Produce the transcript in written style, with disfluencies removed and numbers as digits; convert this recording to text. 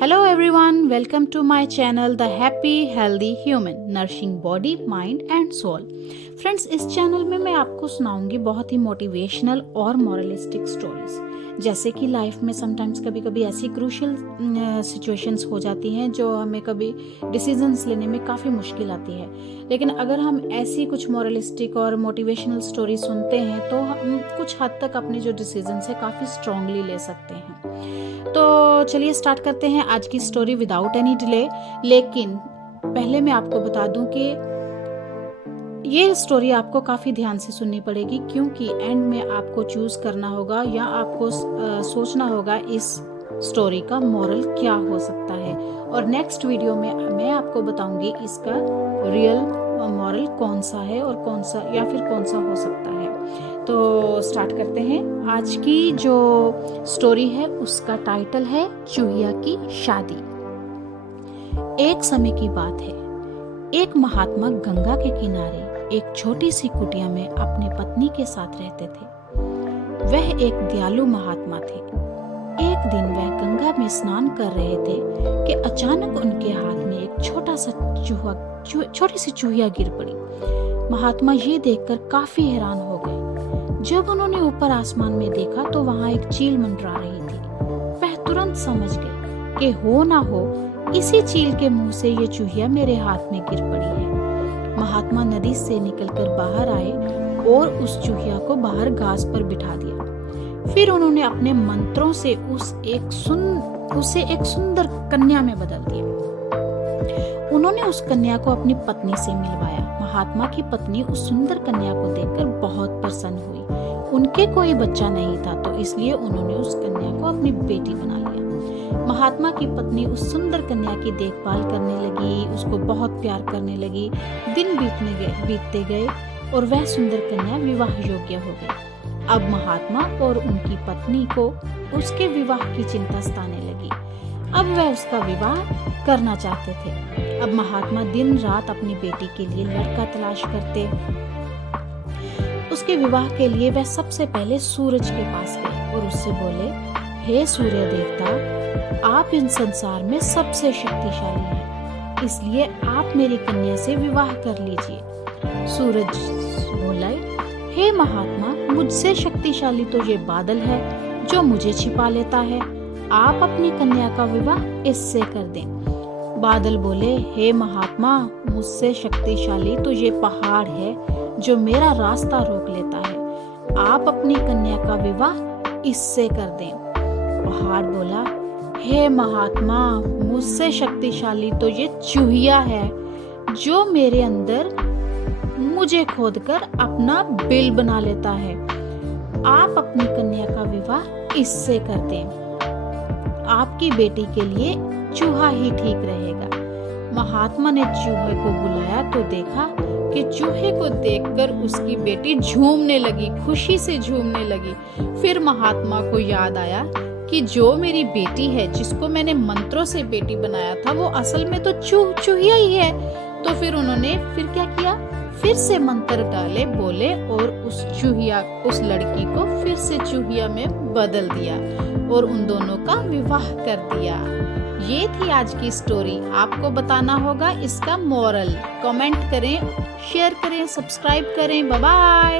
Hello everyone, welcome to my channel The Happy Healthy Human, Nourishing Body, Mind and Soul। Friends, इस channel में मैं आपको सुनाऊंगी बहुत ही motivational और मॉरलिस्टिक स्टोरीज। जैसे कि लाइफ में समटाइम्स कभी कभी ऐसी क्रूशियल सिचुएशंस हो जाती हैं जो हमें कभी डिसीजंस लेने में काफ़ी मुश्किल आती है, लेकिन अगर हम ऐसी कुछ मॉरलिस्टिक और मोटिवेशनल स्टोरी सुनते हैं तो हम कुछ हद तक अपने जो डिसीजंस है काफ़ी स्ट्रांगली ले सकते हैं। तो चलिए स्टार्ट करते हैं आज की स्टोरी विदाउट एनी डिले। लेकिन पहले मैं आपको बता दूं कि ये स्टोरी आपको काफ़ी ध्यान से सुननी पड़ेगी, क्योंकि एंड में आपको चूज करना होगा या आपको सोचना होगा इस स्टोरी का मॉरल क्या हो सकता है। और नेक्स्ट वीडियो में मैं आपको बताऊंगी इसका रियल मॉरल कौन सा है और कौन सा हो सकता है। तो स्टार्ट करते हैं। आज की जो स्टोरी है उसका टाइटल है चूहिया की शादी। एक समय की बात है, एक महात्मा गंगा के किनारे एक छोटी सी कुटिया में अपने पत्नी के साथ रहते थे। वह एक दयालु महात्मा थे। एक दिन वह गंगा में स्नान कर रहे थे कि अचानक उनके हाथ में एक छोटी सी चूहिया गिर पड़ी। महात्मा ये देखकर काफी हैरान हो गए। जब उन्होंने ऊपर आसमान में देखा तो वहां एक चील मंडरा रही थी। वह तुरंत समझ गए कि हो ना हो इसी चील के मुंह से ये चूहिया मेरे हाथ में गिर पड़ी है। महात्मा नदी से निकलकर बाहर आए और उस चूहिया को बाहर घास पर बिठा दिया। फिर उन्होंने अपने मंत्रों से उसे एक सुंदर कन्या में बदल दिया। उन्होंने उस कन्या को अपनी पत्नी से मिलवाया। महात्मा की पत्नी उस सुंदर कन्या को देखकर बहुत प्रसन्न हुई। उनके कोई बच्चा नहीं था, तो इसलिए उन्होंने उस कन्या को अपनी बेटी बना लिया। महात्मा की पत्नी उस सुंदर कन्या की देखभाल करने लगी, उसको बहुत प्यार करने लगी। दिन बीतते गए और वह सुंदर कन्या विवाह योग्य हो गई। अब महात्मा और उनकी पत्नी को उसके विवाह की चिंता सताने लगी। अब वह उसका विवाह करना चाहते थे। अब महात्मा दिन रात अपनी बेटी के लिए लड़का तलाश करते। उसके विवाह के लिए वह सबसे पहले सूरज के पास गए और उससे बोले, हे सूर्य देवता, आप इन संसार में सबसे शक्तिशाली हैं, इसलिए आप मेरी कन्या से विवाह कर लीजिए। सूरज बोला, हे महात्मा, मुझसे शक्तिशाली तो ये बादल है जो मुझे छिपा लेता है। आप अपनी कन्या का विवाह इससे कर दें। बादल बोले, हे महात्मा, मुझसे शक्तिशाली तो ये पहाड़ है जो मेरा रास्ता रोक लेता है। आप अपनी कन्या का विवाह इससे कर दें। पहाड़ बोला, हे महात्मा, मुझसे शक्तिशाली तो ये चूहिया है जो मेरे अंदर मुझे खोदकर अपना बिल बना लेता है। आप अपनी कन्या का विवाह इससे कर दें। आपकी बेटी के लिए चूहा ही ठीक रहेगा। महात्मा ने चूहे को बुलाया तो देखा कि चूहे को देखकर उसकी बेटी झूमने लगी, खुशी से झूमने लगी। फिर महात्मा को याद आया कि जो मेरी बेटी है, जिसको मैंने मंत्रों से बेटी बनाया था, वो असल में तो चूहिया ही है। तो फिर उन्होंने क्या किया, फिर से मंत्र डाले, बोले और उस लड़की को फिर से चूहिया में बदल दिया और उन दोनों का विवाह कर दिया। ये थी आज की स्टोरी। आपको बताना होगा इसका मॉरल। कमेंट करें, शेयर करें, सब्सक्राइब करें। Bye bye.